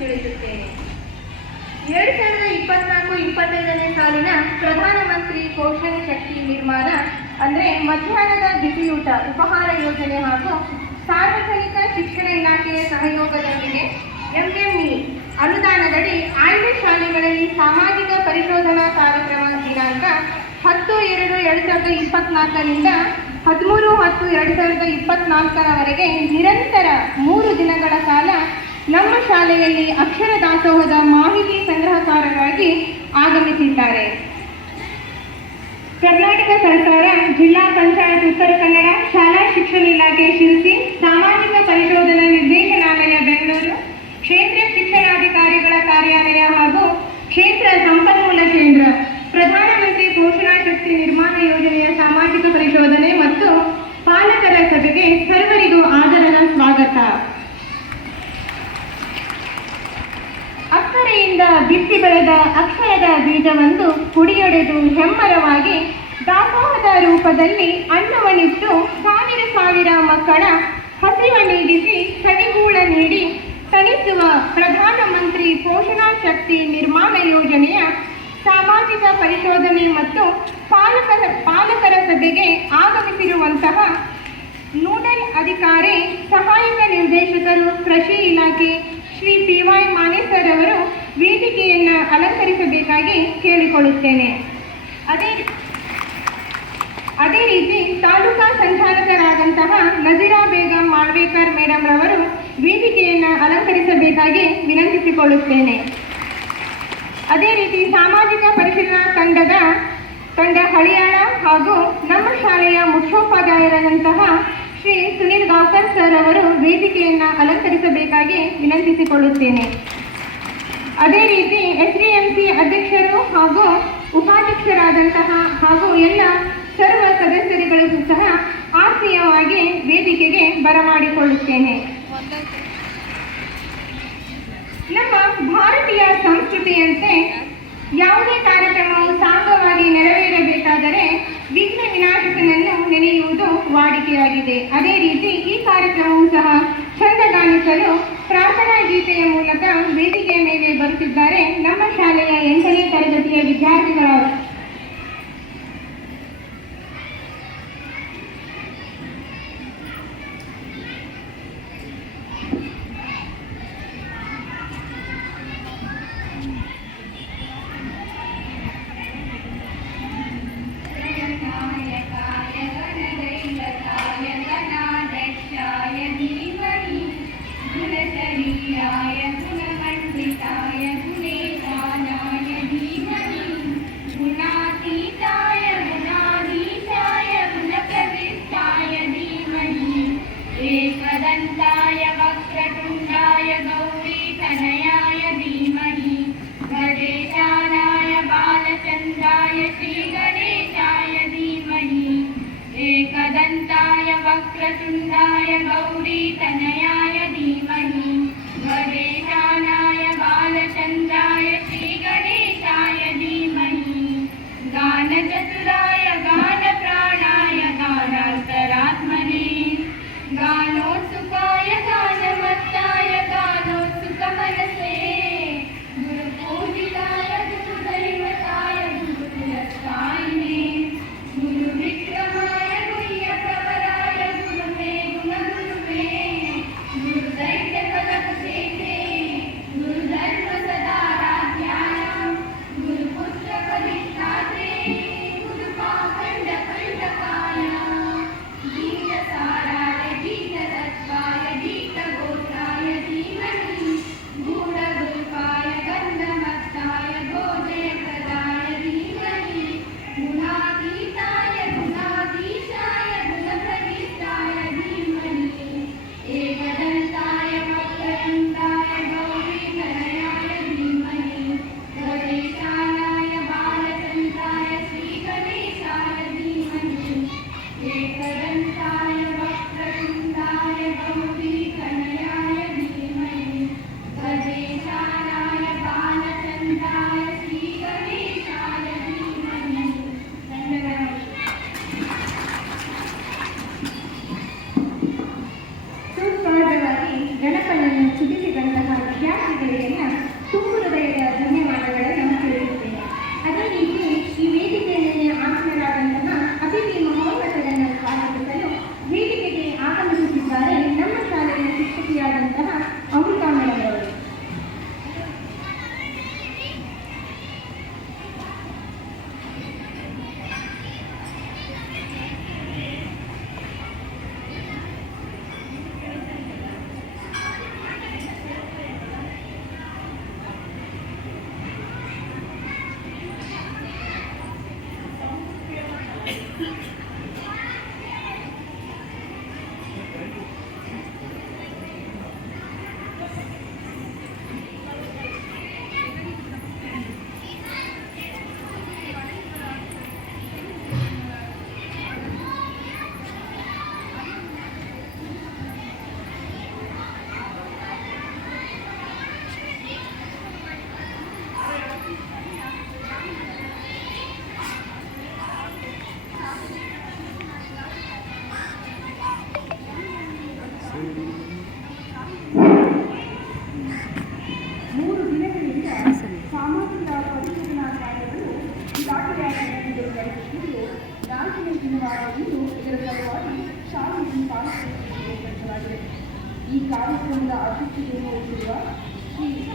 ತಿಳಿಸುತ್ತೇನೆ ಎರಡು ಸಾವಿರದ ಇಪ್ಪತ್ನಾಲ್ಕು ಇಪ್ಪತ್ತೈದನೇ ಸಾಲಿನ ಪ್ರಧಾನಮಂತ್ರಿ ಪೋಷಣ ಶಕ್ತಿ ನಿರ್ಮಾಣ, ಅಂದರೆ ಮಧ್ಯಾಹ್ನದ ಬಿಸಿಯೂಟ, ಉಪಹಾರ ಯೋಜನೆ ಹಾಗೂ ಸಾರ್ವಜನಿಕ ಶಿಕ್ಷಣ ಇಲಾಖೆಯ ಸಹಯೋಗದೊಂದಿಗೆ ಎಂಎಂಇ ಅನುದಾನದಡಿ ಆಯ್ದ ಶಾಲೆಗಳಲ್ಲಿ ಸಾಮಾಜಿಕ ಪರಿಶೋಧನಾ ಕಾರ್ಯಕ್ರಮ ದಿನಾಂಕ ಹತ್ತು ಎರಡು ಎರಡು ಸಾವಿರದ ಇಪ್ಪತ್ನಾಲ್ಕರಿಂದ ಹದಿಮೂರು ಹತ್ತು ಎರಡು ಸಾವಿರದ ಇಪ್ಪತ್ನಾಲ್ಕರವರೆಗೆ ನಿರಂತರ ಮೂರು ದಿನಗಳ ಕಾಲ ನಮ್ಮ ಶಾಲೆಯಲ್ಲಿ ಅಕ್ಷರ ದಾಸೋಹದ ಮಾಹಿತಿ ಸಂಗ್ರಹಕಾರರಾಗಿ ಆಗಮಿಸಿದ್ದಾರೆ. ಕರ್ನಾಟಕ ಸರ್ಕಾರ ಜಿಲ್ಲಾ ಪಂಚಾಯತ್ ಉತ್ತರ ಕನ್ನಡ ಶಾಲಾ ಶಿಕ್ಷಣ ಇಲಾಖೆ ಶಿರಸಿ ಸಾಮಾಜಿಕ ಪರಿಶೋಧನಾ ನಿರ್ದೇಶನಾಲಯ ಬೆಂಗಳೂರು ಕ್ಷೇತ್ರ ಶಿಕ್ಷಣಾಧಿಕಾರಿಗಳ ಕಾರ್ಯಾಲಯ ಹಾಗೂ ಕ್ಷೇತ್ರ ಸಂಪನ್ಮೂಲ ಕೇಂದ್ರ, ಪ್ರಧಾನಮಂತ್ರಿ ಪೋಷಣಾ ಶಕ್ತಿ ನಿರ್ಮಾಣ ಯೋಜನೆಯ ಸಾಮಾಜಿಕ ಪರಿಶೋಧನೆ ಮತ್ತು ಪಾಲಕರ ಸಭೆಗೆ ಸರ್ವರಿಗೂ ಬಿತ್ತಿ ಬೆಳೆದ ಅಕ್ಷಯದ ಬೀಜವೊಂದು ಕುಡಿಯೊಡೆದು ಹೆಮ್ಮರವಾಗಿ ದಾಸೋಹದ ರೂಪದಲ್ಲಿ ಅನ್ನವನಿಟ್ಟು ಸಾವಿರ ಸಾವಿರ ಮಕ್ಕಳ ಹಸಿವ ನೀಗಿಸಿ ಕಣಿಗೂಳ ನೀಡಿ ತಣಿಸುವ ಪ್ರಧಾನಮಂತ್ರಿ ಪೋಷಣಾ ಶಕ್ತಿ ನಿರ್ಮಾಣ ಯೋಜನೆಯ ಸಾಮಾಜಿಕ ಪರಿಶೋಧನೆ ಮತ್ತು ಪಾಲಕರ ಪಾಲಕರ ಸಭೆಗೆ ಆಗಮಿಸಿರುವಂತಹ ನೋಡಲ್ ಅಧಿಕಾರಿ ಸಹಾಯಕ ನಿರ್ದೇಶಕರು ಕೃಷಿ ಇಲಾಖೆ ಶ್ರೀ ಪಿ ವೈ ಮಾನೇಸರ್ ಅವರು ವೇದಿಕೆಯನ್ನು ಅಲಂಕರಿಸಬೇಕಾಗಿ ಕೇಳಿಕೊಳ್ಳುತ್ತೇನೆ. ಅದೇ ಅದೇ ರೀತಿ ತಾಲೂಕಾ ಸಂಚಾಲಕರಾದಂತಹ ನಜೀರಾ ಬೇಗಂ ಮಾಳ್ವೇಕರ್ ಮೇಡಮ್ ರವರು ವೇದಿಕೆಯನ್ನ ಅಲಂಕರಿಸಬೇಕಾಗಿ ವಿನಂತಿಸಿಕೊಳ್ಳುತ್ತೇನೆ. ಅದೇ ರೀತಿ ಸಾಮಾಜಿಕ ಪರಿಶೀಲನಾ ತಂಡದ ತಂಡ ಹಳಿಯಾಳ ಹಾಗೂ ನಮ್ಮ ಶಾಲೆಯ ಮುಖ್ಯೋಪಾಧ್ಯಾಯರಾದಂತಹ ಶ್ರೀ ಸುನೀಲ್ ಗಾವ್ಕರ್ ಸರ್ ಅವರು ವೇದಿಕೆಯನ್ನು ಅಲಂಕರಿಸಬೇಕಾಗಿ ವಿನಂತಿಸಿಕೊಳ್ಳುತ್ತೇನೆ. ಅದೇ ರೀತಿ ಎಸ್ ಡಿ ಎಂ ಸಿ ಅಧ್ಯಕ್ಷರು ಹಾಗೂ ಉಪಾಧ್ಯಕ್ಷರಾದಂತಹ ಹಾಗೂ ಎಲ್ಲ ಸರ್ವ ಸದಸ್ಯರುಗಳಿಗೂ ಸಹ ಆತ್ಮೀಯವಾಗಿ ವೇದಿಕೆಗೆ ಬರಮಾಡಿಕೊಳ್ಳುತ್ತೇನೆ. ನಮ್ಮ ಭಾರತೀಯ ಸಂಸ್ಕೃತಿಯಂತೆ ಯಾವುದೇ ಕಾರ್ಯಕ್ರಮವು ಸಾಂಗವಾಗಿ ನೆರವೇರಬೇಕಾದರೆ ವಿಘ್ನ ವಿನಾಶಕನನ್ನು ನೆನೆಯುವುದು ವಾಡಿಕೆಯಾಗಿದೆ. ಅದೇ ರೀತಿ ಈ ಕಾರ್ಯಕ್ರಮವು ಸಹ ಚಂದಗಾಣಿಸಲು ಪ್ರಾರ್ಥನಾ ಗೀತೆಯ ಮೂಲಕ ವೇದಿಕೆಯ ಮೇಲೆ ಬರುತ್ತಿದ್ದಾರೆ. ನಮ್ಮ ಶಾಲೆಯ ಎಂಟನೇ ತರಗತಿಯ ವಿದ್ಯಾರ್ಥಿಗಳವರು वक्रतुण्डाय गौरीतनयाय धीमहि गणेशानाय बालचन्द्राय श्रीगणेशाय धीमहि गानचतुराय गानप्राणाय गानान्तरात्मने गानोत्सुकाय गान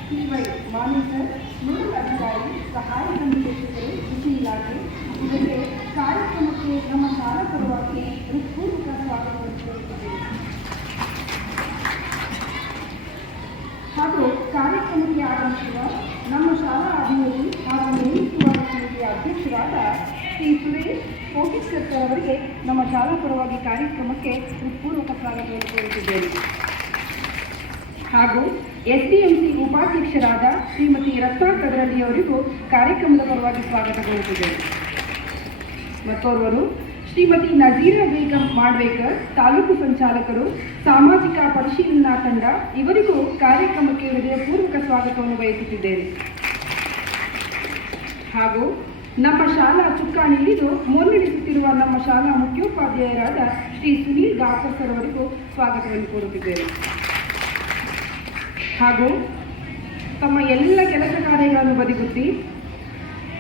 ಟಿ ವೈ ಮಾನೇಕರ್ ನೋಡಲ್ ಅಧಿಕಾರಿ ಸಹಾಯಕ ನಿರ್ದೇಶಕರು ಕೃಷಿ ಇಲಾಖೆ. ಇದಕ್ಕೆ ಕಾರ್ಯಕ್ರಮಕ್ಕೆ ನಮ್ಮ ಶಾಲಾ ಹೃತ್ಪೂರ್ವಕ ಸ್ವಾಗತವನ್ನು ಹಾಗೂ ಕಾರ್ಯಕ್ರಮಕ್ಕೆ ಆಗಮಿಸುವ ನಮ್ಮ ಶಾಲಾ ಅಭಿವೃದ್ಧಿ ಹಾಗೂ ನೇಮಿಸುವ ಸಮಿತಿಯ ಅಧ್ಯಕ್ಷರಾದ ಶ್ರೀ ಸುರೇಶ್ ಕೋಟಿಸ್ಕರ್ಕರ್ ಅವರಿಗೆ ನಮ್ಮ ಶಾಲಾ ಪರವಾಗಿ ಕಾರ್ಯಕ್ರಮಕ್ಕೆ ಹೃತ್ಪೂರ್ವಕ ಸ್ವಾಗತವನ್ನು ಕೋರುತ್ತಿದ್ದೇನೆ ಹಾಗೂ ಎಸ್ಡಿಎಂಸಿ ಉಪಾಧ್ಯಕ್ಷರಾದ ಶ್ರೀಮತಿ ರತ್ನಾ ಕದರಲಿ ಅವರಿಗೂ ಕಾರ್ಯಕ್ರಮದ ಪರವಾಗಿ ಸ್ವಾಗತ ಕೋರುತ್ತಿದ್ದೇನೆ ಮತ್ತೋರ್ವರು, ಶ್ರೀಮತಿ ನಜೀರಾ ಬೇಗಂ ಮಾಡ್ವೇಕರ್, ತಾಲೂಕು ಸಂಚಾಲಕರು, ಸಾಮಾಜಿಕ ಪರಿಶೀಲನಾ ತಂಡ, ಇವರಿಗೂ ಕಾರ್ಯಕ್ರಮಕ್ಕೆ ಹೃದಯಪೂರ್ವಕ ಸ್ವಾಗತವನ್ನು ಬಯಸುತ್ತಿದ್ದೇನೆ. ಹಾಗೂ ನಮ್ಮ ಶಾಲಾ ಚುಕ್ಕಾಣಿಲಿದು ಮುನ್ನಡೆಸುತ್ತಿರುವ ನಮ್ಮ ಶಾಲಾ ಮುಖ್ಯೋಪಾಧ್ಯಾಯರಾದ ಶ್ರೀ ಸುನೀಲ್ ಗಾಕರ್ ಅವರಿಗೂ ಸ್ವಾಗತವನ್ನು ಕೋರುತ್ತಿದ್ದೇನೆ ಹಾಗೂ ತಮ್ಮ ಎಲ್ಲ ಕೆಲಸ ಕಾರ್ಯಗಳನ್ನು ಬದಿಗುತ್ತಿ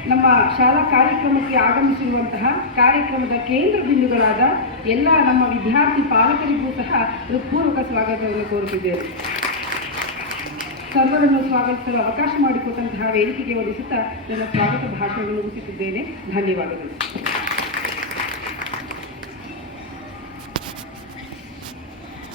ನಮ್ಮ ಶಾಲಾ ಕಾರ್ಯಕ್ರಮಕ್ಕೆ ಆಗಮಿಸಿರುವಂತಹ ಕಾರ್ಯಕ್ರಮದ ಕೇಂದ್ರ ಬಿಂದುಗಳಾದ ಎಲ್ಲ ನಮ್ಮ ವಿದ್ಯಾರ್ಥಿ ಪಾಲಕರಿಗೂ ಸಹ ಹೃತ್ಪೂರ್ವಕ ಸ್ವಾಗತವನ್ನು ಕೋರುತ್ತಿದ್ದೇವೆ. ಸರ್ವರನ್ನು ಸ್ವಾಗತಿಸಲು ಅವಕಾಶ ಮಾಡಿಕೊಟ್ಟಂತಹ ವೇದಿಕೆಗೆ ಒದಿಸುತ್ತಾ ನನ್ನ ಸ್ವಾಗತ ಭಾಷಣವನ್ನು ಮುಗಿಸುತ್ತಿದ್ದೇನೆ. ಧನ್ಯವಾದಗಳು.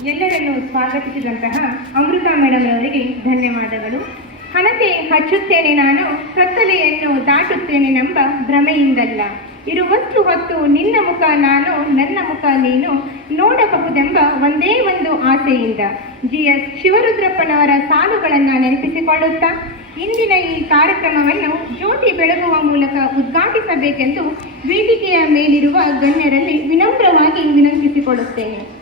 ಎಲ್ಲರನ್ನು ಸ್ವಾಗತಿಸಿದಂತಹ ಅಮೃತ ಮೇಡಮ್ ಅವರಿಗೆ ಧನ್ಯವಾದಗಳು. ಹಣತೆ ಹಚ್ಚುತ್ತೇನೆ ನಾನು, ಕತ್ತಲೆಯನ್ನು ದಾಟುತ್ತೇನೆನೆಂಬ ಭ್ರಮೆಯಿಂದಲ್ಲ. ಇರುವಷ್ಟು ಹೊತ್ತು ನಿನ್ನ ಮುಖ ನಾನು, ನನ್ನ ಮುಖ ನೀನು ನೋಡಬಹುದೆಂಬ ಒಂದೇ ಒಂದು ಆಸೆಯಿಂದ. ಜಿ ಎಸ್ ಶಿವರುದ್ರಪ್ಪನವರ ಸಾಲುಗಳನ್ನು ನೆನಪಿಸಿಕೊಳ್ಳುತ್ತಾ, ಇಂದಿನ ಈ ಕಾರ್ಯಕ್ರಮವನ್ನು ಜ್ಯೋತಿ ಬೆಳಗುವ ಮೂಲಕ ಉದ್ಘಾಟಿಸಬೇಕೆಂದು ವೇದಿಕೆಯ ಮೇಲಿರುವ ಗಣ್ಯರಲ್ಲಿ ವಿನಮ್ರವಾಗಿ ವಿನಂತಿಸಿಕೊಳ್ಳುತ್ತೇನೆ.